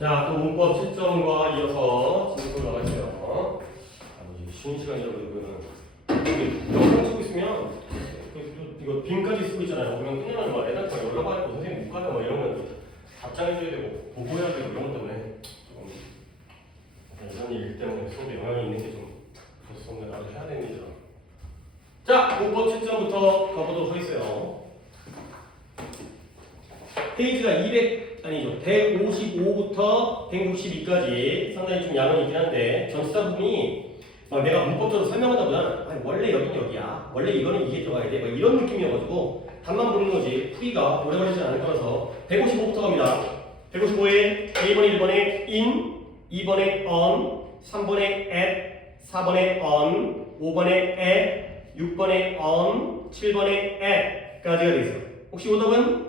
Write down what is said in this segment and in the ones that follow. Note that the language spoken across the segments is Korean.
자, 또 문법 실전과 이어서 진도로 나가세요. 쉬는 시간이라고 그러면은 영상 쓰고 있으면 이거 빔까지 쓰고 있잖아요. 그러면 끝나면 막 애들한테 연락하고 선생님 못 가요 막 이러면 답장해줘야 되고 보고해야 되고 이런 것 때문에 조금 이런 일 때문에 수업에 영향이 있는 게 좀 그렇습니다. 나도 해야 되는 일이라. 자, 문법 실전부터 가보도록 하겠어요. 페이지가 155부터 162까지 상당히 좀 양은 있긴 한데 전치사 부분이 막 내가 문법적으로 설명하다 보다는 원래 여긴 여기야, 원래 이거는 이게 들어가야 돼, 막 이런 느낌이어가지고 답만 보는 거지 풀이가 오래 걸리지 않을 거라서 155부터 갑니다. 155에 1번에 1번에 in, 2번에 on, 3번에 at, 4번에 on, 5번에 at, 6번에 on, 7번에 at까지가 되어 있어요. 혹시 오답은?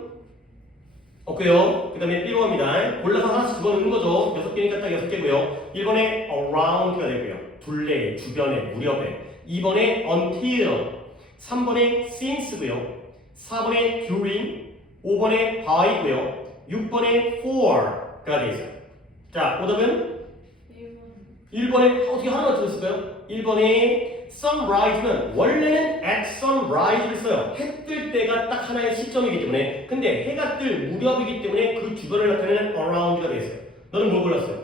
없고요. 그 다음에 B로 갑니다. 골라서 하나씩 집어넣는 거죠. 6개니까 딱 6개고요. 1번에 around가 되고요. 둘레, 주변에, 무렵에. 2번에 until, 3번에 since고요. 4번에 during, 5번에 by고요. 6번에 for가 되어 있어요. 자, 오답은? 1번에 어떻게 하나만 들었을까요? 1번에 sunrise는 원래는 at sunrise를 써요. 해 뜰 때가 딱 하나의 시점이기 때문에. 근데 해가 뜰 무렵이기 때문에 그 주변을 나타내는 around가 되어 있어요. 너는 뭘 골랐어요?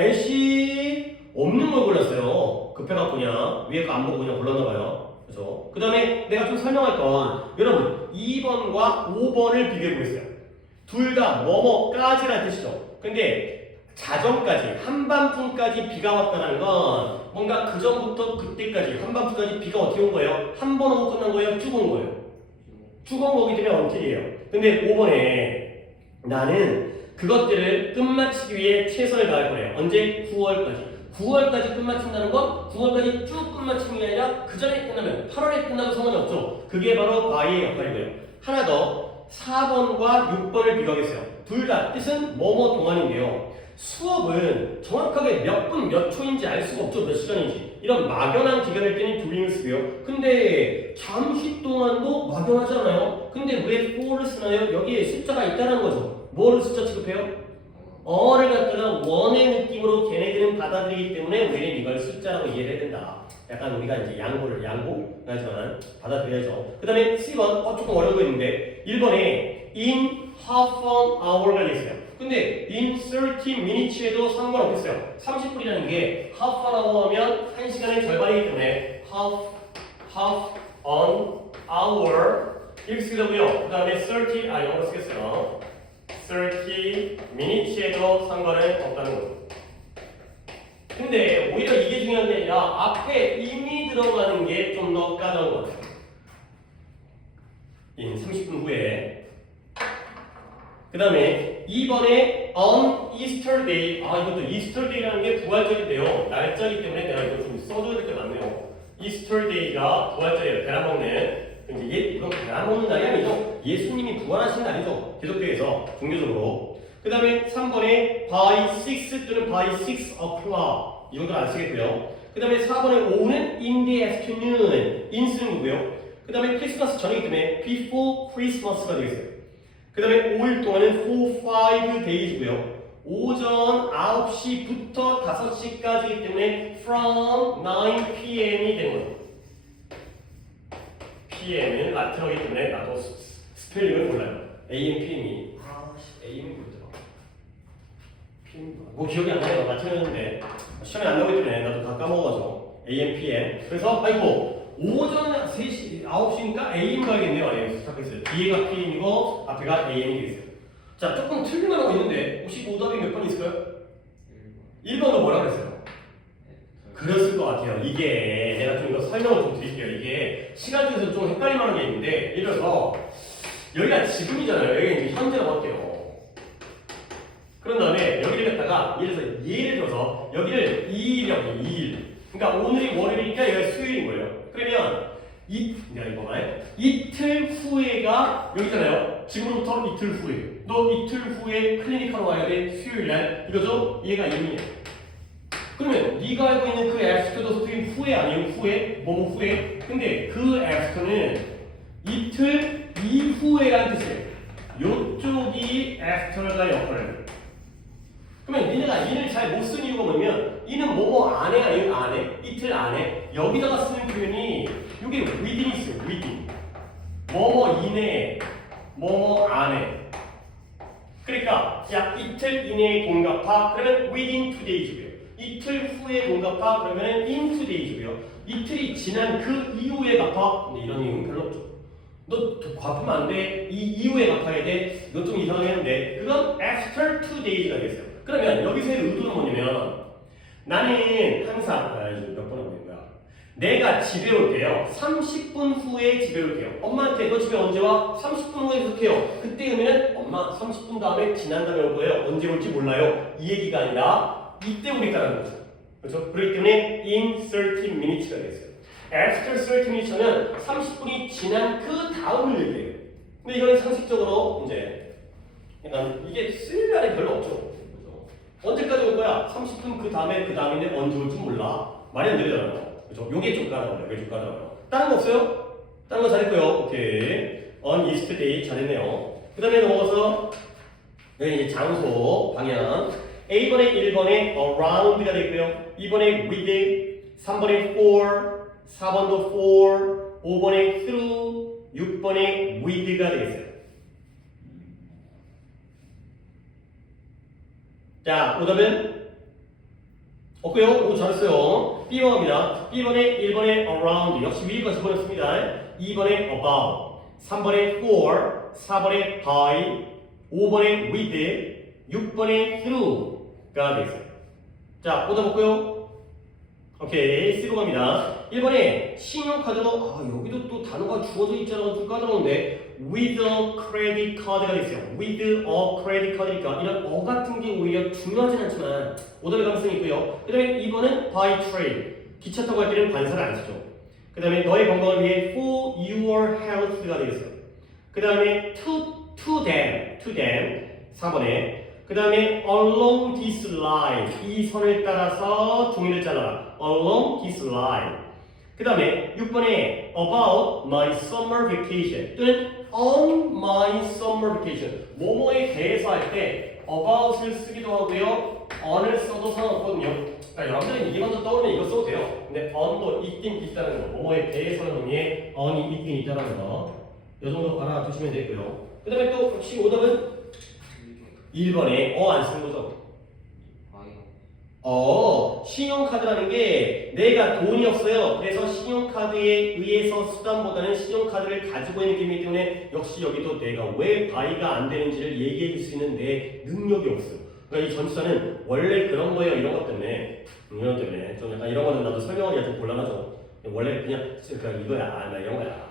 애쉬 없는 걸 골랐어요. 급해갖고 그냥 위에 거 안 보고 그냥 골랐나봐요. 그죠? 그 다음에 내가 좀 설명할 건 여러분 2번과 5번을 비교해보겠어요. 둘 다 뭐뭐까지라는 뜻이죠. 근데 자정까지, 한밤중까지 비가 왔다는 건 뭔가 그 전부터 그때까지, 한밤중까지 비가 어떻게 온 거예요? 한 번 오고 끝난 거예요? 쭉 온 거예요? 쭉 온 거기 때문에 언틸이에요. 근데 5번에 나는 그것들을 끝마치기 위해 최선을 다할 거예요. 언제? 9월까지. 9월까지 끝마친다는 건 9월까지 쭉 끝마치는 게 아니라 그 전에 끝나면 8월에 끝나도 상관이 없죠. 그게 바로 by의 역할이고요. 하나 더, 4번과 6번을 비교하겠어요. 둘 다 뜻은 뭐뭐 동안인데요. 수업은 정확하게 몇 분 몇 초인지 알 수가 없죠. 몇 시간인지. 이런 막연한 기간일 때는 doing을 쓰고요. 근데 잠시 동안도 막연하잖아요. 근데 왜 for를 쓰나요? 여기에 숫자가 있다는 거죠. 뭐를 숫자 취급해요? 어를 갖다가 원의 느낌으로 걔네들은 받아들이기 때문에 우리는 이걸 숫자라고 이해를 해야 된다. 약간 우리가 이제 양보하지만 받아들여야죠. 그 다음에 C번 조금 어려워 보이는데 1번에 in half an hour가 있어요. 근데 in 30 minutes에도 상관없겠어요. 30분이라는 게 half an hour 하면 1시간의 절반이기 때문에 half an hour 이렇게 쓰고요. 그 다음에 30, 영어로 쓰겠어요. 30 minutes에도 상관은 없다는 거죠. 근데 오히려 이게 중요한 게 아니라 앞에 이미 들어가는 게 좀 더 까다로운 것 같아요. in 30분 후에. 그 다음에 2번에 on Easter Day. 이것도 Easter Day라는 게 부활절인데요. 날짜이기 때문에 내가 이거 좀 써줘야 될 게 많네요. Easter Day가 부활절이에요. 계란 먹는. 이건 계란 먹는 날이 아니죠. 예수님이 부활하신 날이죠. 기독교에서 종교적으로. 그 다음에 3번에 by 6 또는 by 6 o'clock. 이것도 안 쓰겠고요. 그 다음에 4번에 오후는 in the afternoon. in 쓰는 거고요. 그 다음에 크리스마스 전이기 때문에 before Christmas가 되겠어요. 그 다음에 5일 동안은 for 5 days고요. 오전 9시부터 5시까지이기 때문에 from 9 p.m.이 되는 거예요. PM은 라틴어이기 때문에 나도 스펠링을 몰라요. AM, PM이. AM이 뭐더라? PM. 뭐 기억이 안 나요. 라틴어였는데 시험에 안 나오기 때문에 나도 다 까먹어가지고. AM, PM. 그래서 오전 3시, 9시니까 AM 가야겠네요. AM 시작했어요. 뒤에가 PM이고 앞에가 AM이 되겠어요. 자, 조금 틀린 말 하고 있는데 혹시 오답이 몇 번 있을까요? 1번도 뭐라 그랬어요? 그랬을 것 같아요. 이게 내가 좀 이거 설명을 좀 드릴게요. 이게 시간 중에서 좀 헷갈릴 만한 게 있는데 예를 들어서 여기가 지금이잖아요. 여기가 이제 현재라고 할게요. 그런 다음에 여기를 갖다가 예를 들어서 여기를 2일이라고 2일. 그러니까 오늘이 월요일이니까 여기가 수요일인 거예요. 그러면 내가 이거 말 이틀 후에가 여기잖아요. 지금부터 이틀 후에. 너 이틀 후에 클리닉하러 와야 돼. 수요일 날. 이거죠? 얘가 1이에요. 그러면 네가 알고 있는 그 after도 선생님 후에 아니에요? 후에? 뭐 후에? 근데 그 after는 이틀 이후에라는 뜻이에요. 요쪽이 after가 역할을 해요. 그러면 니네가 in을 잘 못 쓴 이유가 뭐냐면 in은 뭐뭐 안에 아니면 안에 이틀 안에 여기다가 쓰는 표현이 이게 within이 있어요. within 뭐뭐 이내에 뭐뭐 안에 그러니까 야 이틀 이내에 공급하 그러면 within 2days고요. 이틀 후에 공급하 그러면 in 2days고요. 이틀이 지난 그 이후에 갚아. 근데 이런 이유는 별로 없죠. 너 갚으면 안 돼. 이 이후에 갚아야 돼. 이거 좀 이상하게 했는데 그건 after 2days가 되겠어요. 그러면 여기서의 의도는 뭐냐면 나는 항상 몇 번 하는 거야. 내가 집에 올게요. 30분 후에 집에 올게요. 엄마한테 너 집에 언제 와? 30분 후에 도착해요. 그때 오면은 엄마 30분 다음에 지난 다음에 올 거예요. 언제 올지 몰라요. 이 얘기가 아니라 이때 오겠다는 거죠. 그렇죠? 그렇기 때문에 in 30 minutes가 되겠어요. after 30 minutes는 30분이 지난 그 다음을 얘기해요. 근데 이거는 상식적으로 이제 약간 이게 쓸 날이 별로 없죠. 그렇죠? 언제까지 올 거야? 30분 그 다음인데 언제 올지 몰라. 말이 안 되잖아요. 그렇죠? 요게 좀 까다로워요. 요게 좀 까다로워요. 다른 거 없어요? 다른 거 잘했고요. 오케이. on yesterday 잘했네요. 그 다음에 넘어가서 여기 이제 장소, 방향. A번에 1번에 around가 되고요. 2번에 with, 3번에 for, 4번도 for, 5번에 through, 6번에 with가 되겠어요. 자, 오답은 없고요. 오, 잘했어요. B번입니다. B번에 1번에 around, 역시 위가 집어넣습니다. 2번에 about, 3번에 for, 4번에 by, 5번에 with, 6번에 through가 되겠어요. 자, 오답 없고요. 오케이, C로 갑니다. 1번에 신용카드로, 여기도 또 단어가 주어져 있잖아. 좀 까다로운데. with a credit card가 되겠어요. with a credit card니까 이런 같은 게 오히려 중요하진 않지만 오답의 가능성이 있고요. 그 다음에 2번은 by train. 기차 타고 갈 때는 반사를 안 쓰죠. 그 다음에 너의 건강을 위해 for your health가 되겠어요. 그 다음에 to them. 4번에. 그 다음에 along this line. 이 선을 따라서 종이를 잘라라. along this line. 그 다음에 6번에 about my summer vacation 또는 on my summer vacation 뭐뭐에 대해서 할 때 about을 쓰기도 하고요 on을 써도 상관없거든요. 그러니까 여러분들은 이게 먼저 떠오르면 이거 써도 돼요. 근데 on도 있긴 있다는 거 뭐뭐에 대해서는 의미에 on이 있긴 있다는 거 이 정도 알아두시면 되고요. 그 다음에 또 혹시 오답은 1번에 안 쓰는 거죠. 신용카드라는 게 내가 돈이 없어요. 그래서 신용카드에 의해서 수단보다는 신용카드를 가지고 있는 게임이기 때문에 역시 여기도 내가 왜 바이가 안 되는지를 얘기해 줄 수 있는 내 능력이 없어요. 그러니까 이 전치사는 원래 그런 거예요. 이런 것 때문에. 이런 때문에. 좀 약간 이런 거는 나도 설명하기가 좀 곤란하죠. 원래 그냥 이거야. 나 이런 거야.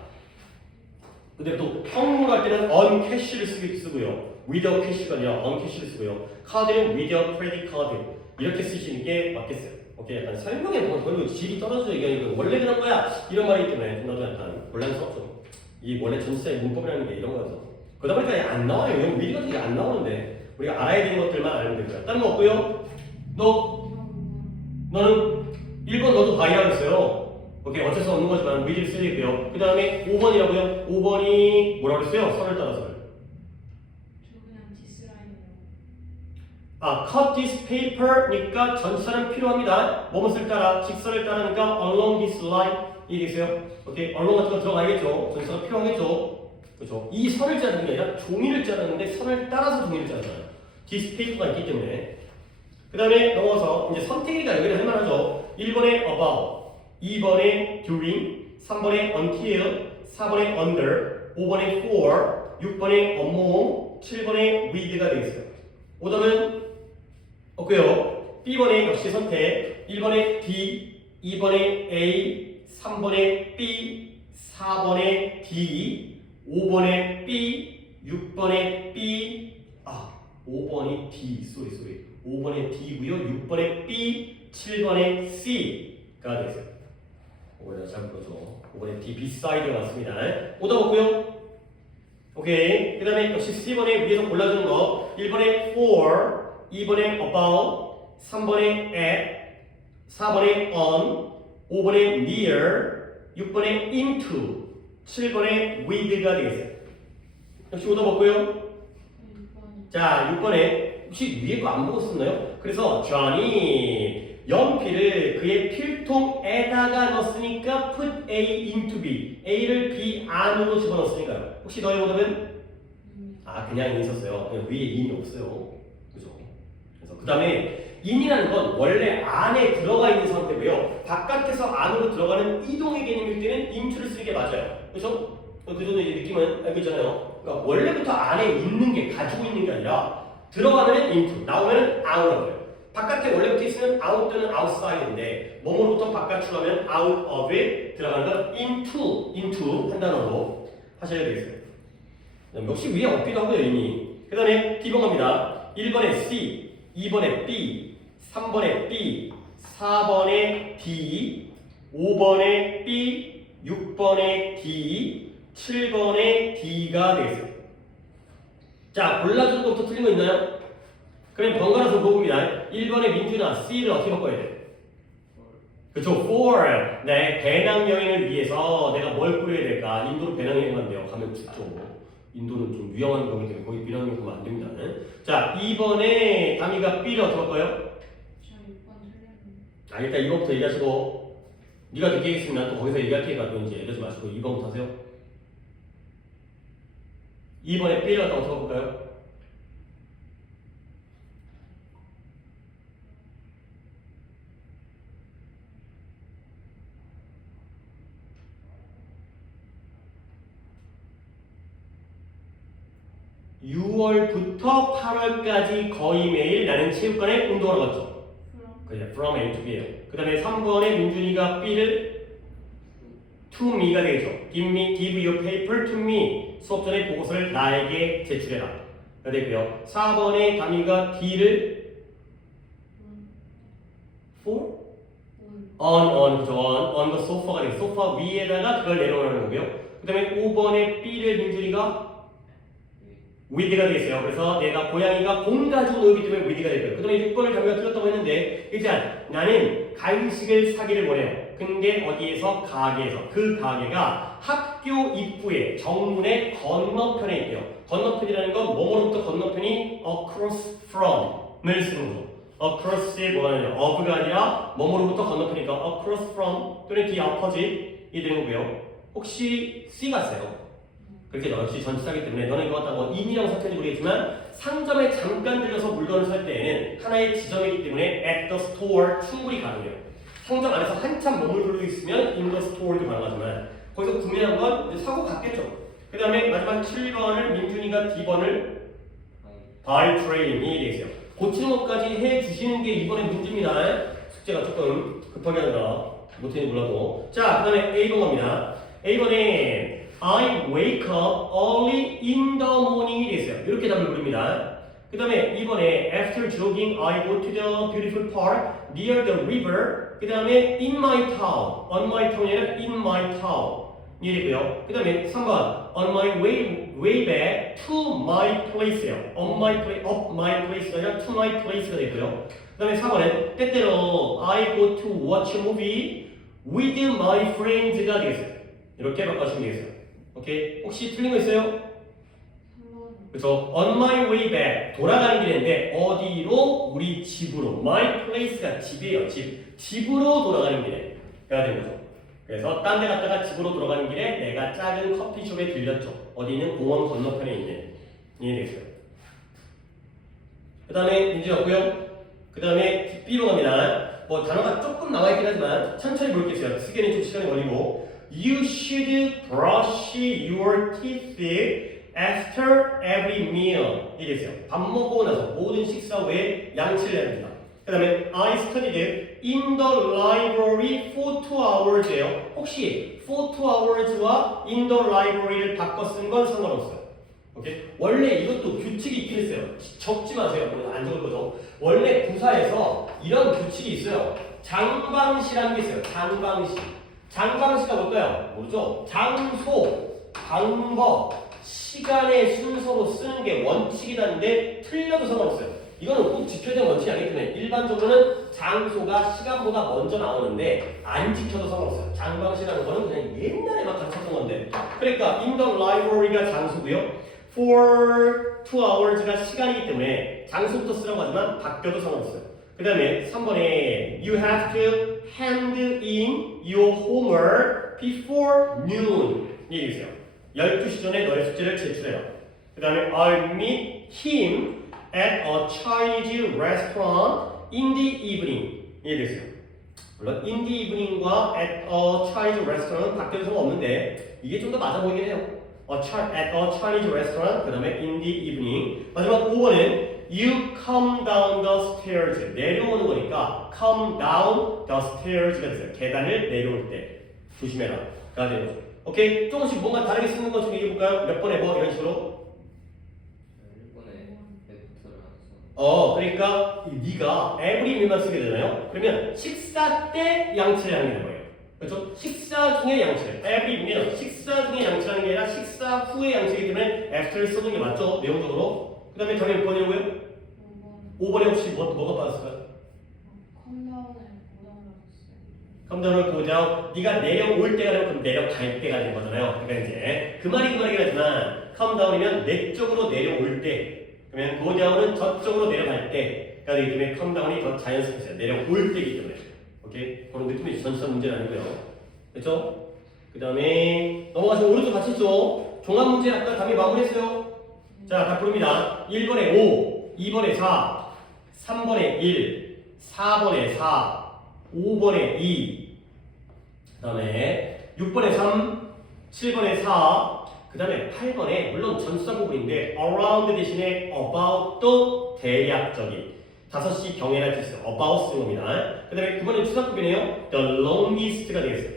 근데 또 현물 할 때는 on cash를 쓰고요. without cash가 아니라 on cash를 쓰고요. 카드는 without credit card. 이렇게 쓰시는 게 맞겠어요. 오케이, 약간 설명에 별로 질이 떨어져 얘기하니까 원래 그런 거야 이런 말이기 때문에 나도 약간 곤란스럽죠. 이 원래 전치사의 문법이라는 게 이런 거여서 그러다 보니까 안 나와요. 영 미리 같은 게 안 나오는데 우리가 알아야 되는 것들만 알면 됩니다. 다른 거 없고요. 너는 1번 너도 바이라고 했어요. 오케이, 어쩔 수 없는 거지만 위를 쓰이고요. 그 다음에 5번이라고요. 5번이 뭐라고 했어요? 선을 따라서요. cut this paper니까 전치사는 필요합니다. 뭐뭇을 따라, 직선을 따르니까 along this line 이겠어요. 오케이, along 같은 거 들어가야겠죠. 전치사가 필요하겠죠. 그렇죠. 이 선을 자르는 게 아니라 종이를 자르는데 선을 따라서 종이를 자르잖아요. this paper가 있기 때문에. 그 다음에 넘어서 이제 선택이가 여기를 할만하죠. 1번에 about, 2번에 during, 3번에 until, 4번에 under, 5번에 for, 6번에 among, 7번에 with가 되겠어요. 오답은 없고요. B번에 역시 선택. 1번에 D, 2번에 A, 3번에 B, 4번에 D, 5번에 B, 6번에 B, 5번이 D, 쏘리. 5번에 D고요. 6번에 B, 7번에 C가 되겠어요. 5번에 잘 불러줘. 5번에 D, B사이드가 맞습니다. 오답 없고요. 오케이. 그 다음에 역시 C번에 위에서 골라주는 거. 1번에 for, 2번에 about, 3번에 at, 4번에 on, 5번에 near, 6번에 into, 7번에 with가 되겠어요. 역시 오답 없고요. 자, 6번에 혹시 위에 거 안 보고 썼나요? 그래서 Johnny 연필을 그의 필통에다가 넣었으니까 put A into B. A를 B 안으로 집어넣었으니까요. 혹시 너의 오답은? 그냥 인이 있었어요. 그냥 위에 인이 없어요. 그죠? 그래서 그 다음에 in이라는 건 원래 안에 들어가 있는 상태고요. 바깥에서 안으로 들어가는 이동의 개념일 때는 into를 쓰는 게 맞아요. 그죠? 그 정도 이제 느낌은 알고 있잖아요. 그러니까 원래부터 안에 있는 게 가지고 있는 게 아니라 들어가면 into, 나오면 out로요. 바깥에 원래부터 있으면 out 또는 outside인데 몸으로부터 바깥으로 하면 out of it, 들어가는 건 into 한 단어로 하셔야 되겠어요. 역시 위에 없기도 하고요 이미. 그 다음에 B번 갑니다. 1번에 C, 2번에 B, 3번에 B, 4번에 D, 5번에 B, 6번에 D, 7번에 D가 되겠어요. 자, 골라주는 것부터 틀린 거 있나요? 그럼 번갈아서 물어봅니다. 1번에 민준아, C를 어떻게 바꿔야 돼? 그쵸, for. 네, 배낭여행을 위해서 내가 뭘 꾸려야 될까? 인도로 배낭여행 간대요. 가면 죽죠. 인도는 좀 위험한 거기 때문에 거기 배낭여행 가면 안 됩니다. 자, 2번에 다미가 B를 어떻게 바꿔요? 저 6번 틀렸는데. 일단 이거부터 얘기하시고 네가 느끼겠으면 또 거기서 얘기할 테니까 또 이제 이러지 마시고 2번부터 하세요. 2번에 B를 갖다 어떻게 바꿀까요? (6월부터) (8월까지) 거의 매일 나는 체육관에 운동하러 갔죠. 그래, from A to B예요. 그 다음에 3번에 민준이가 B를 to me가 되겠죠. give your paper to me. 수업 전에 보고서를 나에게 제출해라. 가 되고요. 4번에 다미가 D를 for? on, 그죠. on the sofa가 되겠죠. 소파 위에다가 그걸 내려오라는 거고요. 그 다음에 5번에 B를 민준이가 with가 되겠어요. 그래서 내가 고양이가 공 가지고 놀기 때문에 with가 되고요. 그 다음에 6번을 다미가 틀렸다고 했는데 일단 나는 간식을 사기를 원해요. 근데 어디에서? 가게에서. 그 가게가 학교 입구에 정문의 건너편에 있대요. 건너편이라는 건 뭐로부터 건너편이 across from을 쓰는 거죠. across의 뭐가 아니라 of가 아니라 뭐로부터 건너편이니까 across from 또는 the opposite이 되는 거고요. 혹시 C 갔어요? 그렇게 역시 전치사기 때문에 너는 이거 갖다가 in이라고 생각했는지 모르겠지만 상점에 잠깐 들려서 물건을 살 때에는 하나의 지점이기 때문에 at the store 충분히 가능해요. 상점 안에서 한참 머물고 있으면 in the store도 가능하지만 거기서 구매한 건 이제 사고 갔겠죠. 그 다음에 마지막 7번을 민준이가 D번을 by train이 되겠어요. 고치는 것까지 해주시는 게 이번에 문제입니다. 숙제가 조금 급하게 한다. 못했는지 몰라도. 자, 그 다음에 A번 갑니다. A번에 I wake up early in the morning이 되겠어요. 이렇게 답을 부릅니다. 그 다음에 이번에 after jogging I go to the beautiful park near the river. 그 다음에 in my town, on my town이 아니라 in my town 이 되고요. 그 다음에 3번 on my way back to my place예요. on my place, up my place가 아니라 to my place가 되고요. 그 다음에 4번은 때때로 I go to watch a movie with my friends가 되겠어요. 이렇게 바꿔주시면 되겠어요. 오케이? 혹시 틀린 거 있어요? 그래서 on my way back 돌아가는 길인데 어디로? 우리 집으로. my place가 집이에요. 집으로 돌아가는 길에 해야 되는 거죠. 그래서 딴 데 갔다가 집으로 돌아가는 길에 내가 작은 커피숍에 들렸죠. 어디 있는 공원 건너편에 있는 이해되겠어요. 그 다음에 문제 없고요. 그 다음에 B로 갑니다. 뭐 단어가 조금 나와있긴 하지만 천천히 볼게요. 쓰기에는 좀 시간이 걸리고 You should brush your teeth after every meal. 이게 있어요. 밥 먹고 나서 모든 식사 후에 양치를 해야 됩니다. 그 다음에 I studied in the library for 2 hours예요. 혹시 for 2 hours와 in the library를 바꿔 쓴 건 상관없어요. 오케이? 원래 이것도 규칙이 있긴 있어요. 적지 마세요. 안 적을 거죠. 원래 부사에서 이런 규칙이 있어요. 장방시라는 게 있어요. 장방시. 장방시가 뭘까요? 모르죠? 장소, 방법, 시간의 순서로 쓰는 게 원칙이라는데 틀려도 상관없어요. 이거는 꼭 지켜야 되는 원칙이 아니기 때문에 일반적으로는 장소가 시간보다 먼저 나오는데 안 지켜도 상관없어요. 장방시라는 거는 그냥 옛날에 막 가르쳤던 건데 그러니까 in the library가 장소고요. for 2hours가 시간이기 때문에 장소부터 쓰라고 하지만 바뀌어도 상관없어요. 그 다음에 3번에 you have to hand in your homework before noon 얘기해주세요. 12시 전에 너의 숙제를 제출해라. 그 다음에 I'll meet him at a Chinese restaurant in the evening 얘기해주세요. 물론 in the evening과 at a Chinese restaurant은 바뀌어도 상관없는데 이게 좀 더 맞아 보이긴 해요. at a Chinese restaurant 그 다음에 in the evening 마지막 5번은 you come down the stairs 내려오는 거니까 come down the stairs가 됐어요. 계단을 내려올 때 조심해라 가 되는 거죠. 오케이? 조금씩 뭔가 다르게 쓰는 것 좀 얘기해볼까요? 몇 번 해봐 이런 식으로 1번에 F를 안 써. 그러니까 네가 every meal만 쓰게 되잖아요. 그러면 식사 때 양치를 하는 게 되는 거예요. 그렇죠? 식사 중에 양치. every meal 식사 중에 양치하는 게 아니라 식사 후에 양치이기 때문에 after를 쓰는 게 맞죠? 내용적으로. 그 다음에 정답이 몇 번이라고요? 5번에 혹시 뭐가 빠졌을까요? 컴다운을 고정. 네가 내려올 때가 되면 그럼 내려갈 때가 되는 거잖아요. 그러니까 이제 그 말이 그 말이긴 하지만 컴다운이면 내 쪽으로 내려올 때 그러면 고다운은 저쪽으로 내려갈 때가 되기 때문에 컴다운이 더 자연스럽게 내려올 때이기 때문에 오케이? 그런 느낌이 전치사 문제는 아니고요. 그렇죠? 그 다음에 넘어가시면 오른쪽 같이 있죠? 종합 문제 아까 답이 마무리했어요. 자, 다 부릅니다. 1번에 5, 2번에 4, 3번에 1, 4번에 4, 5번에 2, 그 다음에 6번에 3, 7번에 4, 그 다음에 8번에 물론 전치사 부분인데 around 대신에 about도 대략적인 5시 경애라는 뜻이에요. about 쓰는 겁니다. 그 다음에 9번은 추상급이네요. the longest가 되겠어요.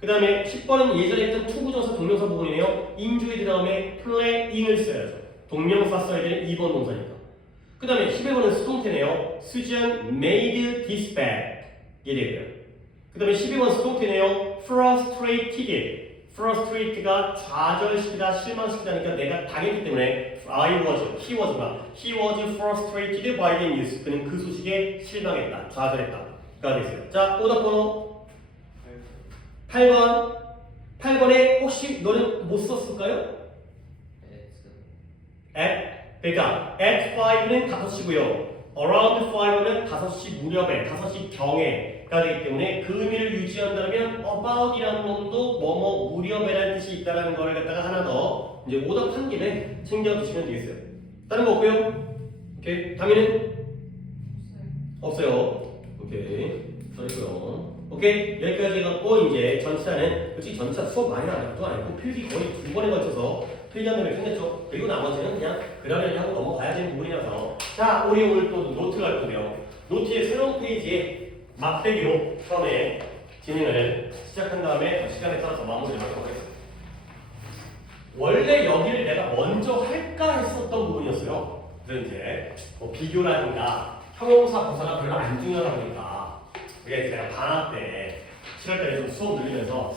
그 다음에 10번은 예전에 했던 투부정사 동명사 부분이네요. 인주의 다음에 playing을 써야죠. 동명사 써야 되는 2번 동사니까. 그 다음에 11번은 수동태네요. 수지연 made this bag 이 되고요. 그 다음에 12번 수동태네요. frustrated frustrated가 좌절시키다 실망시키다니까 내가 당했기 때문에 he was frustrated by the news 그는 그 소식에 실망했다 좌절했다 가 되겠어요. 자 오답 번호 8번에 혹시 너는 못 썼을까요? 그러니까 at 5는 5시고요. around 5는 5시 무렵에 5시 경에가 되기 때문에 그 의미를 유지한다면 about이라는 놈도 뭐뭐 무렵에라는 뜻이 있다는 걸 갖다가 하나 더 이제 오답한 김에 챙겨두시면 되겠어요. 다른 거 없고요? 오케이. 다음에는? 없어요. 오케이. 잘했고요. 오케이. 여기까지 해갖고 이제 전치사는 솔직히 전치사 수업 많이 나온 것도 아니고 필기 거의 2번에 걸쳐서 필기하는 걸 끝냈죠. 그리고 나머지는 그냥 그러려니 하고 넘어가야 되는 부분이라서 자 우리 오늘 또 노트가 할 건데요. 노트의 새로운 페이지에 막대기로 처음에 진행을 시작한 다음에 시간에 따라서 마무리를 하도록 하겠습니다. 원래 여기를 내가 먼저 할까 했었던 부분이었어요. 그래서 이제 뭐 비교라든가 형용사 부사가 별로 안 중요하다 보니까 그게 제가 방학 때 7월달에 좀 수업 늘리면서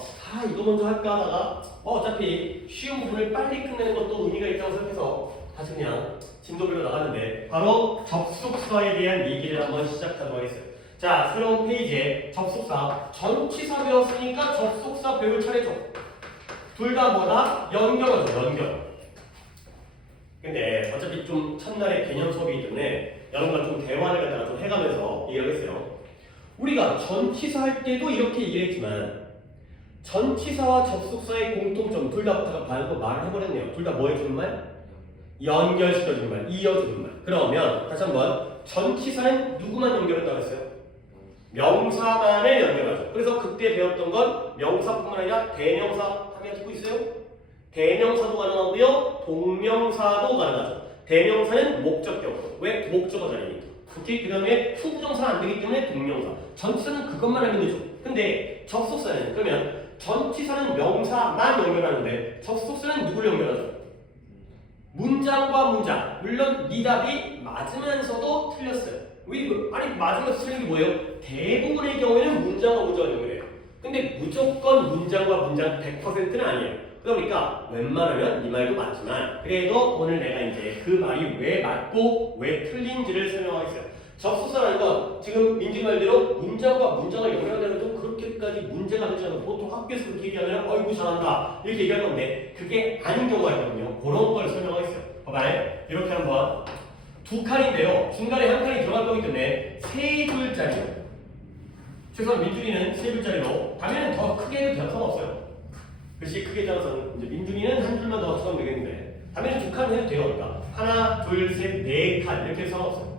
이거 먼저 할까 하다가 어차피 쉬운 부분을 빨리 끝내는 것도 의미가 있다고 생각해서 다시 그냥 진도별로 나갔는데 바로 접속사에 대한 얘기를 한번 시작하도록 하겠습니다. 자, 새로운 페이지에 접속사 전치사 배웠으니까 접속사 배울 차례죠. 둘 다 뭐다? 연결하죠. 연결. 근데 어차피 좀 첫날에 개념 수업이기 때문에 여러분과 좀 대화를 갖다가 좀 해가면서 얘기를 했어요. 우리가 전치사 할 때도 이렇게 얘기를 했지만 전치사와 접속사의 공통점 둘 다 바로 말을 해버렸네요. 둘 다 뭐 해주는 말? 연결시켜주는 말, 이어주는 말. 그러면 다시 한번 전치사는 누구만 연결한다고 했어요? 명사만을 연결하죠. 그래서 그때 배웠던 건 명사뿐만 아니라 대명사 하면 듣고 있어요? 대명사도 가능하고요. 동명사도 가능하죠. 대명사는 목적격으로. 왜? 목적어 자리니까. 오케이? 그 다음에 투부정사는 안 되기 때문에 동명사. 전치사는 그것만 하면 되죠. 근데 접속사는 그러면 전치사는 명사만 연결하는데 접속사는 누굴 연결하죠? 문장과 문장. 물론 네 답이 맞으면서도 틀렸어요. 아니 맞으면서 틀린 게 뭐예요? 대부분의 경우에는 문장과 문장을 연결해요. 근데 무조건 문장과 문장 100%는 아니에요. 그러니까 웬만하면 네 말도 맞지만 그래도 오늘 내가 이제 그 말이 왜 맞고 왜 틀린지를 설명하겠어요. 접속사라는 건 지금 민지 말대로 문장과 문장을 연결하려도 그렇게까지 문제가 되지 않고 보통 학교에서 그렇게 얘기하면 어이구 잘한다 이렇게 얘기하는 건데 그게 아닌 경우가 있거든요. 그런 걸 설명하겠어요. 봐봐요. 이렇게 한번 두 칸인데요. 중간에 한 칸이 들어갈 거기 때문에 세 줄짜리요. 최소한 민준이는 세 줄짜리로 당연히 더 크게 해도 될 상관없어요. 글씨 크게 따라서는 이제 민준이는 한 줄만 더 추가하면 되겠는데 당연히 두 칸 해도 돼요. 그러니까 하나, 둘, 셋, 네 칸 이렇게 해도 상관없어요.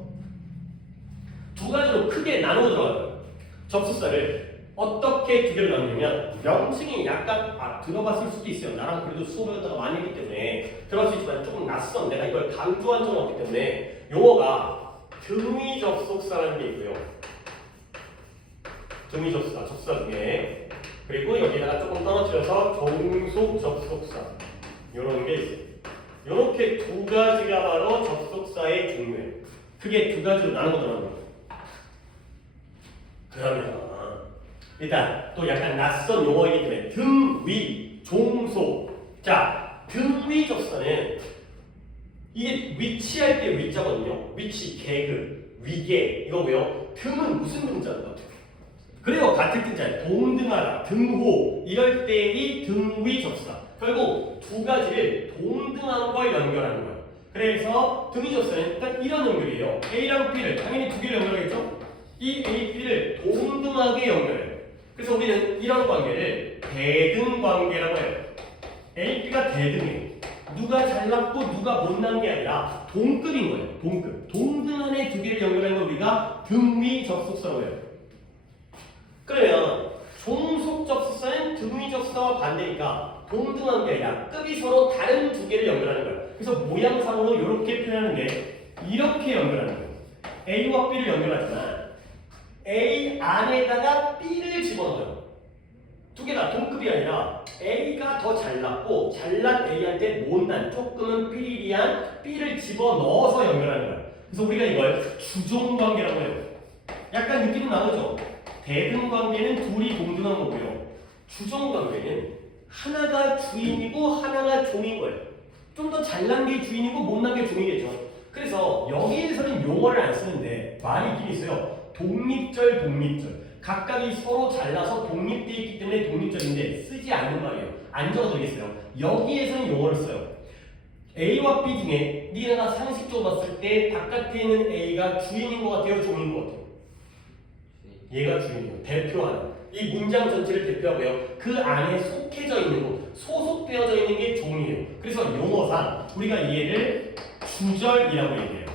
두 가지로 크게 나누어 들어가요. 접속사를 어떻게 두 개로 나누냐면 명칭이 약간 들어봤을 수도 있어요. 나랑 그래도 수업을 갖다가 많이 했기 때문에 들어갈 수 있지만 조금 낯선 내가 이걸 강조한 적은 없기 때문에 용어가 등위 접속사라는 게 있고요. 등위 접속사, 접속사 중에 그리고 여기다가 조금 떨어뜨려서 종속 접속사 이런 게 있어요. 이렇게 두 가지가 바로 접속사의 종류예요. 크게 두 가지로 나누어 들어갑니다. 그러면 일단 또 약간 낯선 용어이기 때문에 등위, 종속. 자, 등위 접속사는 이게 위치할 때 위자거든요. 위치, 계급, 위계 이거고요. 등은 무슨 등자인가? 그래요. 같은 등자예요. 동등하다, 등호 이럴 때의 등위 접속사. 결국 두 가지를 동등한 걸 연결하는 거예요. 그래서 등위 접속사는 일단 이런 연결이에요. A랑 B를 당연히 두 개를 연결하겠죠? 이 A, B를 동등하게 연결해요. 그래서 우리는 이런 관계를 대등 관계라고 해요. A, B가 대등해요. 누가 잘났고 누가 못난 게 아니라 동급인 거예요. 동급. 동등한 애 두 개를 연결하는 걸 우리가 등위 접속사라고 해요. 그러면 종속 접속사는 등위 접속사와 반대니까 동등한 게 아니라 급이 서로 다른 두 개를 연결하는 거예요. 그래서 모양상으로 이렇게 표현하는 게 이렇게 연결하는 거예요. A와 B를 연결하지만 A 안에다가 B를 집어넣어요. 두 개가 동급이 아니라 A가 더 잘났고 잘난 A한테 못난 조금은 삐리리한 B를 집어넣어서 연결하는 거예요. 그래서 우리가 이걸 주종관계라고 해요. 약간 느낌은 나오죠? 대등관계는 둘이 동등한 거고요. 주종관계는 하나가 주인이고 하나가 종인 거예요. 좀 더 잘난 게 주인이고 못난 게 종이겠죠. 그래서 여기에서는 용어를 안 쓰는데 말이 있긴 있어요. 독립절, 독립절. 각각이 서로 잘나서 독립되어 있기 때문에 독립절인데 쓰지 않는 말이에요. 안 적어드리겠어요. 여기에서는 용어를 써요. A와 B 중에 니네가 상식적으로 봤을 때 바깥에 있는 A가 주인인 것 같아요? 종인 것 같아요? 얘가 주인이에요. 대표하는. 이 문장 전체를 대표하고요. 그 안에 속해져 있는 거, 소속되어져 있는 게 종이에요. 그래서 용어상 우리가 얘를 주절이라고 얘기해요.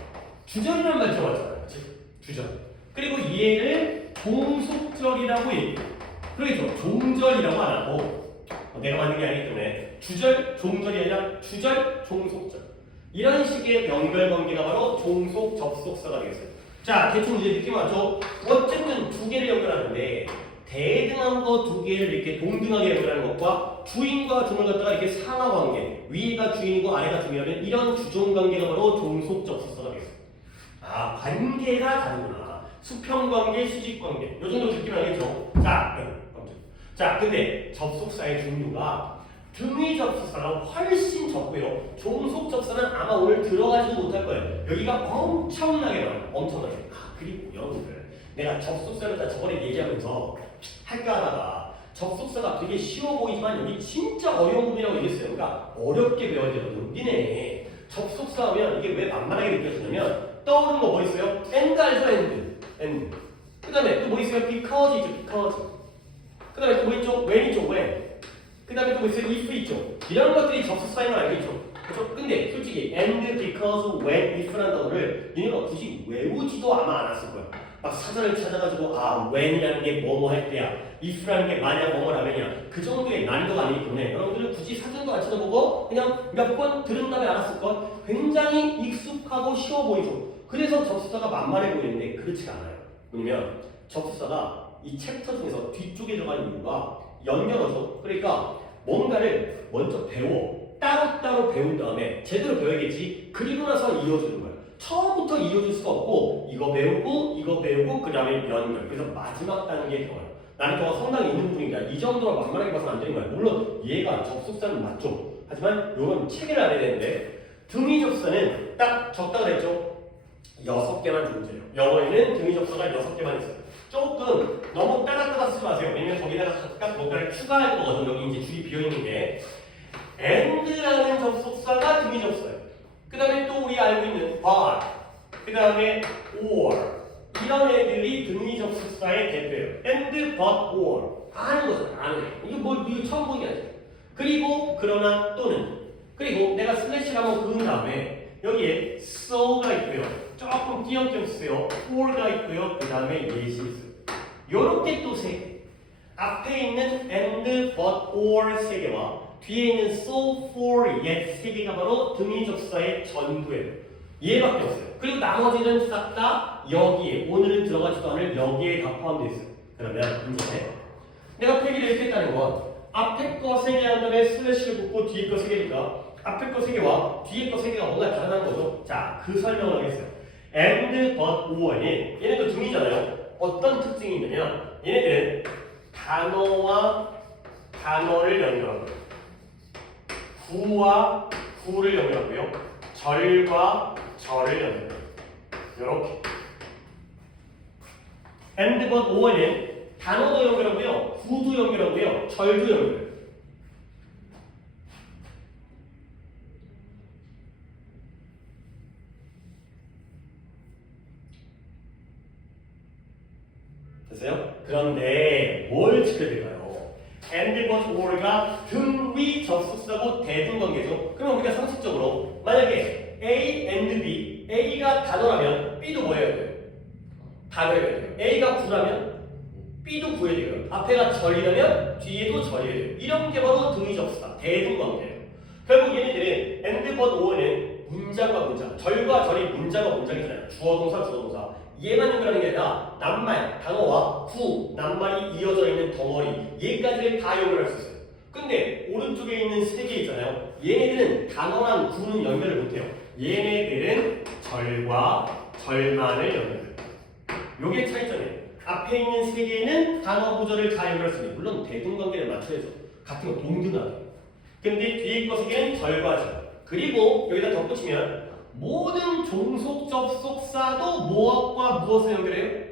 주절이라는 말 들어봤잖아요. 그치? 주절. 그리고 얘를 종속절이라고 얘기해요. 그러겠죠? 종절이라고 안 하고 내가 만든 게 아니기 때문에 주절, 종절이 아니라 주절, 종속절. 이런 식의 연결관계가 바로 종속 접속사가 되겠어요. 자, 대충 이제 느낌 왔죠? 어쨌든 두 개를 연결하는데 대등한 거 두 개를 이렇게 동등하게 연결하는 것과 주인과 종을 갖다가 이렇게 상하관계, 위가 주인이고 아래가 종이라면 이런 주종관계가 바로 종속 접속사가 되겠어요. 아, 관계가 다르구나. 수평관계, 수직관계. 요 정도 느낌 알겠죠? 자, 근데 접속사의 종류가 등위 접속사가 훨씬 적고요. 종속 접속사는 아마 오늘 들어가지도 못할 거예요. 여기가 엄청나게 많아요. 엄청나게. 아, 그리고 여러분들, 내가 접속사를 다 저번에 얘기하면서 할까 하다가 접속사가 되게 쉬워 보이지만 여기 진짜 어려운 부분이라고 얘기했어요. 그러니까 어렵게 배워야 되거든. 니네 접속사 하면 이게 왜 만만하게 느껴지냐면 떠오르는 거 뭐 있어요? and 알죠? and. 그 다음에 또 뭐 있어요? because 있죠? because. 그 다음에 또 뭐 있죠? when 있죠? when. 그 다음에 또 뭐 있어요? if 있죠? 이런 것들이 접속사인 걸 알겠죠? 그렇죠? 근데 솔직히 and, because, when, if라는 단어를 얘네가 굳이 외우지도 아마 않았을 거야. 막 사전을 찾아가지고 아 when이라는 게 뭐뭐 할 때야, if라는 게 만약 뭐뭐라면이야, 그 정도의 난이도가 아니기 때문에 여러분들은 굳이 사전도 안 찾아보고 그냥 몇 번 들은 다음에 알았을 걸. 굉장히 익숙하고 쉬워 보이죠. 그래서 접속사가 만만해 보이는데 그렇지가 않아요. 왜냐면 접속사가 이 챕터 중에서 뒤쪽에 들어가는 이유가 연결어죠. 그러니까 뭔가를 먼저 배워 따로따로 배운 다음에 제대로 배워야겠지. 그리고 나서 이어주는 거예요. 처음부터 이어줄 수가 없고 이거 배우고 그 다음에 연결. 그래서 마지막 단계에 들어가요. 난이도가 상당히 있는 분위기다. 이 정도로 만만하게 봐서는 안 되는 거예요. 물론 얘가 접속사는 맞죠. 하지만 이런 체계를 알아야 되는데 등위 접속사는 딱 적다가 됐죠. 6개만 존재해요. 영어에는 등위 접속사가 6개만 있어요. 조금 너무 따닥따닥 쓰지 마세요. 왜냐면 거기다가 각각 뭔가를 추가할 거거든요. 여기 이제 줄이 비어있는 게 and라는 접속사가 등위 접속사예요. 그 다음에 또 우리 알고 있는 but, 그 다음에 or 이런 애들이 등위 접속사의 대표예요. and, but, or 아는 거죠. 아는 거. 이거 처음 보는 게 아니죠. 그리고 그러나 또는 그리고 내가 슬래시를 한번 그은 다음에 여기에 so가 있고요. 조금 띄엄띄엄 쓰세요. for가 있고요. 그 다음에 yes이 있어요. 요렇게 또 세 개. 앞에 있는 and, but, or 세 개와 뒤에 있는 so, for, yet 세 개가 바로 등위 접속사의 전부예요. 얘밖에 없어요. 그리고 나머지는 싹 다 여기에 오늘은 들어가지도 않을 여기에 다 포함되어 있어요. 그러면 이제 내가 필기를 이렇게 했다는 건 앞에 거 세 개 한 다음에 슬래시를 붙고 뒤에 거 세 개니까 앞에 거 세 개와 뒤에 거 세 개가 뭔가 다르다는 거죠. 자, 그 설명을 하겠어요. and, but, or는 얘네도 등이잖아요. 어떤 특징이 있느냐? 얘네들은 단어와 단어를 연결하고요. 구와 구를 연결하고요. 절과 절을 연결해요. 이렇게. and, but, or는 단어도 연결하고요. 구도 연결하고요. 절도 연결해요. 됐어요? 그런데 뭘 지켜야 될까요? and, but, or가 등위 접속사고 대등관계죠. 그럼 우리가 상식적으로 만약에 A and B, A가 단어라면 B도 뭐 해야 돼요? 단어여야 돼요. A가 구라면 B도 구해야 돼요. 앞에가 절이라면 뒤에도 절이어야 돼요. 이런 게 바로 등위 접속사, 대등관계예요. 결국 얘네들은 and, but, or는 문장과 문장, 절과 절이 문장과 문장이잖아요. 주어, 동사, 주어, 동사. 얘만 연결하는 게 아니라 낱말, 단어와 구, 낱말이 이어져 있는 덩어리, 얘까지를 다 연결할 수 있어요. 근데 오른쪽에 있는 세 개 있잖아요. 얘네들은 단어랑 구는 연결을 못해요. 얘네들은 절과 절만을 연결해요. 요게 차이점이에요. 앞에 있는 세 개는 단어 구절을 다 연결할 수 있는, 물론 대등관계를 맞춰야죠. 같은 거 동등하게. 근데 뒤에 거 세 개는 절과 절. 그리고 여기다 덧붙이면 모든 종속 접속사도 무엇과 무엇을 연결해요?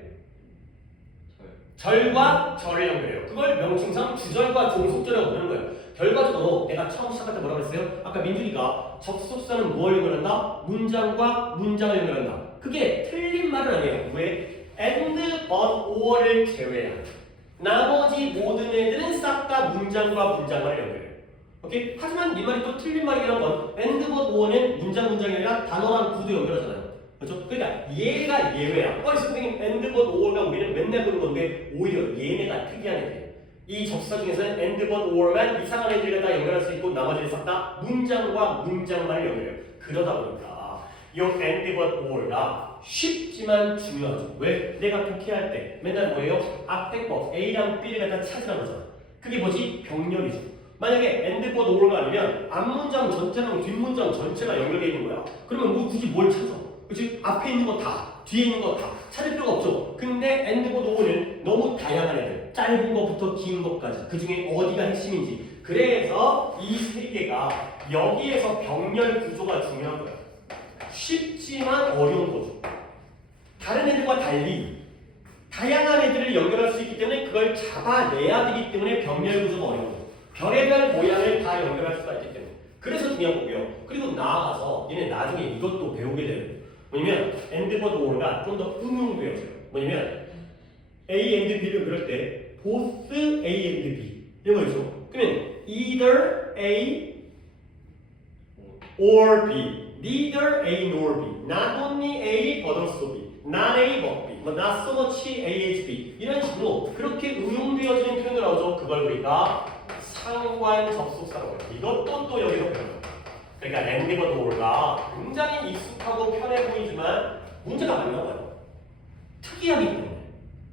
절과 절을 연결해요. 그걸 명칭상 주절과 종속절이라고 부르는 거예요. 결과적으로 내가 처음 시작할 때 뭐라고 했어요? 아까 민준이가 접속사는 무엇을 연결한다? 문장과 문장을 연결한다. 그게 틀린 말은 아니에요. 왜? and, but, or를 제외한 나머지 모든 애들은 싹 다 문장과 문장만을 연결해요. 오케이? 하지만 이 말이 또 틀린 말이긴 한 건 and, but, or는 문장이 아니라 단어랑 구도 연결하잖아요. 그렇죠? 그러니까 얘가 예외야. 선생님 and, but, or가 우리는 맨날 보는 건데 오히려 얘네가 특이한 애들이에요. 이 접사 중에서는 and, but, or만 이상한 애들을 다 연결할 수 있고 나머지는 싹 다 문장과 문장만을 연결해요. 그러다 보니까 이 and, but, or가 쉽지만 중요하죠. 왜? 내가 독해할 때 맨날 뭐예요? 앞에 거 A랑 B를 갖다 찾으라는 거잖아. 그게 뭐지? 병렬이죠. 만약에 and, but, or가 아니면 앞문장 전체랑 뒷문장 전체가 연결되어 있는 거야. 그러면 뭐 굳이 뭘 찾아? 그치? 앞에 있는 거 다, 뒤에 있는 거 다 찾을 필요가 없죠. 근데 and, but, or는 너무 다양한 애들, 짧은 것부터 긴 것까지 그 중에 어디가 핵심인지. 그래서 이 세 개가 여기에서 병렬 구조가 중요한 거예요. 쉽지만 어려운 거죠. 다른 애들과 달리 다양한 애들을 연결할 수 있기 때문에 그걸 잡아내야 되기 때문에 병렬 구조가 어려운 거예요. 별의별 모양을 다 연결할 수가 있기 때문에. 그래서 중요한 거고요. 그리고 나아가서 얘네 나중에 이것도 배우게 돼요. 뭐냐면 and, but, or가 좀 더 응용되어져요. 뭐냐면 A and B를 연결할 때 both A and B 이런 거 있죠. 그러면 either A or B, neither A nor B, not only A but also B, not A but B, not so much A as B 이런 식으로 그렇게 응용되어지는 표현이 나오죠. 그걸 우리가 상관 접속사라고 해요. 이것도 또 여기서 배워요. 그러니까 and, but, or가 굉장히 익숙하고 편해 보이지만 문제가 많이 나와요. 특이하기 때문에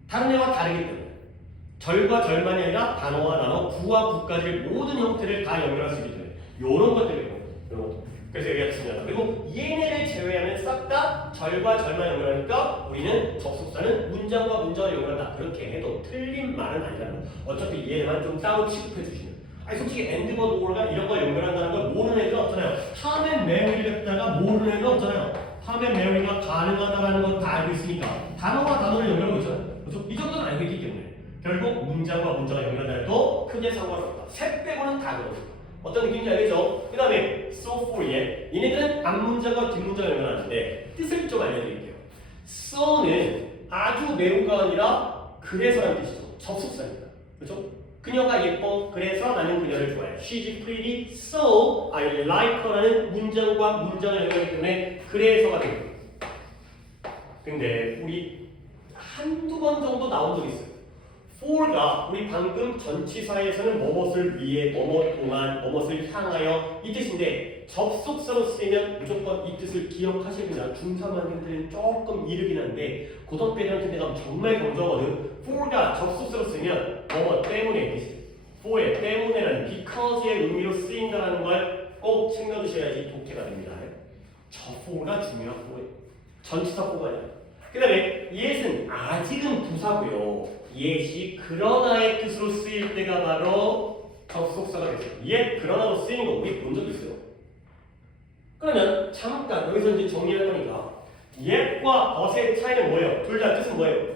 다른 애와 다르기 때문에 절과 절만이 아니라 단어와 단어, 구와 구까지 모든 형태를 다 연결할 수 있기 때문에 이런 것들이 이런 것들. 그래서 여기가 중요하다. 그리고 얘네를 제외하면 싹 다 절과 절만 연결하니까 우리는 접속사는 문장과 문장을 연결한다. 그렇게 해도 틀린 말은 아니라는 거. 어차피 얘만 좀 따로 취급해 주시는. 아니 솔직히 and, but, or가 이런 걸 연결한다는 걸 모르는 애들은 없잖아요. 처음엔 메모리 갖다가 모르는 애들은 없잖아요. 탐 앤 메리가 가능하다라는 건 다 알고 있으니까 단어와 단어를 연결하고 있잖아요. 그렇죠? 이 정도는 알고 있기 때문에 결국 문장과 문장을 연결한다 해도 크게 상관없다. 셋 빼고는 다 그렇습니다. 어떤 느낌인지 알겠죠? 그 다음에 so for에 얘네들은 앞문장과 뒷문장을 연결하는데 뜻을 좀 알려드릴게요. so는 아주 매우가 아니라 그래서라는 뜻이죠. 접속사입니다. 그렇죠? 그녀가 예뻐 그래서 나는 그녀를 좋아해. She's pretty so I like her라는 문장과 문장을 연결하기 때문에 그래서가 됩니다. 근데 우리 한두 번 정도 나온 적 있어요. for가 우리 방금 전치사에서는 뭐뭇을 위해, 뭐뭇 동안, 뭐뭇을 향하여 이 뜻인데 접속사로 쓰이면 무조건 이 뜻을 기억하셔야 됩니다. 중3학년들은 조금 이르긴 한데 고등학교 애들한테 내가 정말 강조하거든. for가 접속사로 쓰이면 뭐뭐 때문에 뜻이에요. for의 때문에라는 because의 의미로 쓰인다는 걸 꼭 챙겨두셔야지 독해가 됩니다. 저 for가 중요한 for예요. 전치사 for가 아니야. 그 다음에 yet은 아직은 부사고요. yet이 그러나의 뜻으로 쓰일 때가 바로 접속사가 됐어요. yet 그러나로 쓰이는 거 우리 본 적 있어요. 그러면 잠깐 여기서 이제 정리할 거니까 yet과 but의 차이는 뭐예요? 둘 다 뜻은 뭐예요?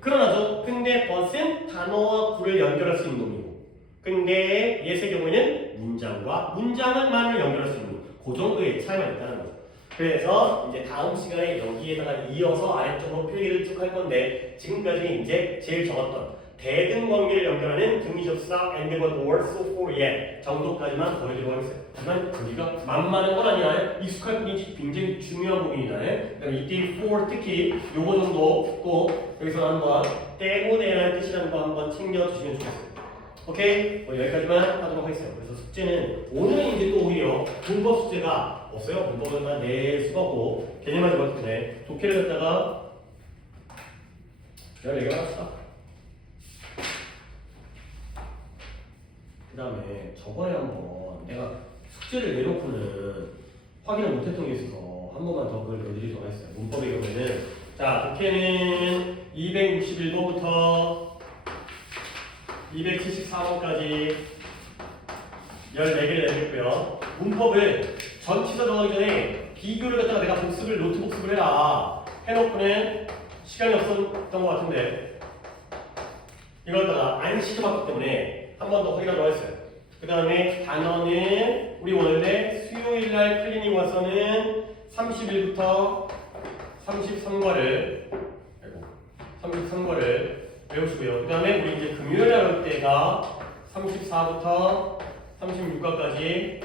그러나죠. 근데 but은 단어와 구를 연결할 수 있는 놈이고 근데 yet의 경우에는 문장과 문장을만을 연결할 수 있는 그 정도의 차이만 있다는 거죠. 그래서 이제 다음 시간에 여기에다가 이어서 아래쪽으로 필기를 쭉 할 건데 지금까지 이제 제일 적었던 대등관계를 연결하는 등위접사 and but or so for yet 정도까지만 보여드리도록 하겠습니다. 하지만 거기가 만만한 건 아니야. 익숙할 뿐이지 굉장히 중요한 부분이다. 그다음에 이때 for 특히 요거 정도 꼭 여기서 한번 때문에라는 뜻이라는 거 한번 챙겨주시면 좋겠습니다. 오케이? 여기까지만 하도록 하겠습니다. 그래서 숙제는 오늘은 이제 또 오히려 문법 숙제가 없어요. 문법은 다 낼 수가 없고 개념만 적었기 때문에 독해를 갖다가 14개를 합시다. 그 다음에 저번에 한번 내가 숙제를 내놓고는 확인을 못했던 게 있어서 한 번만 더 그걸 내드리도록 하겠습니다. 문법의 경우에는 자 독해는 261번부터 274번까지 14개를 내겠고요. 문법을 전치사 정하기 전에 비교를 갖다가 내가 복습을 노트 복습을 해라 해놓고는 시간이 없었던 것 같은데 이걸 갖다가 안 시켜봤기 때문에 한 번 더 확인하도록 했어요. 그 다음에 단어는 우리 원래 수요일날 클리닝 와서는 30일부터 33과를 33과를 외우시고요. 그 다음에 우리 이제 금요일날 올 때가 34부터 36과까지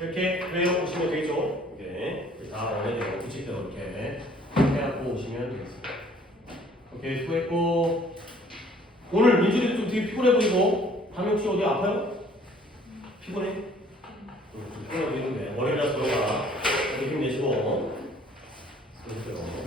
이렇게 외워보시면 되겠죠. 이렇게 다 원래대로 규칙대로 이렇게 해갖고 오시면 되겠습니다. 오케이, 수고했고 오늘 민준이도 좀 되게 피곤해 보이고 박명 씨 어디 아파요? 피곤해? 피곤해 보이는데 월요일날 들어가 힘내시고 수고했어요.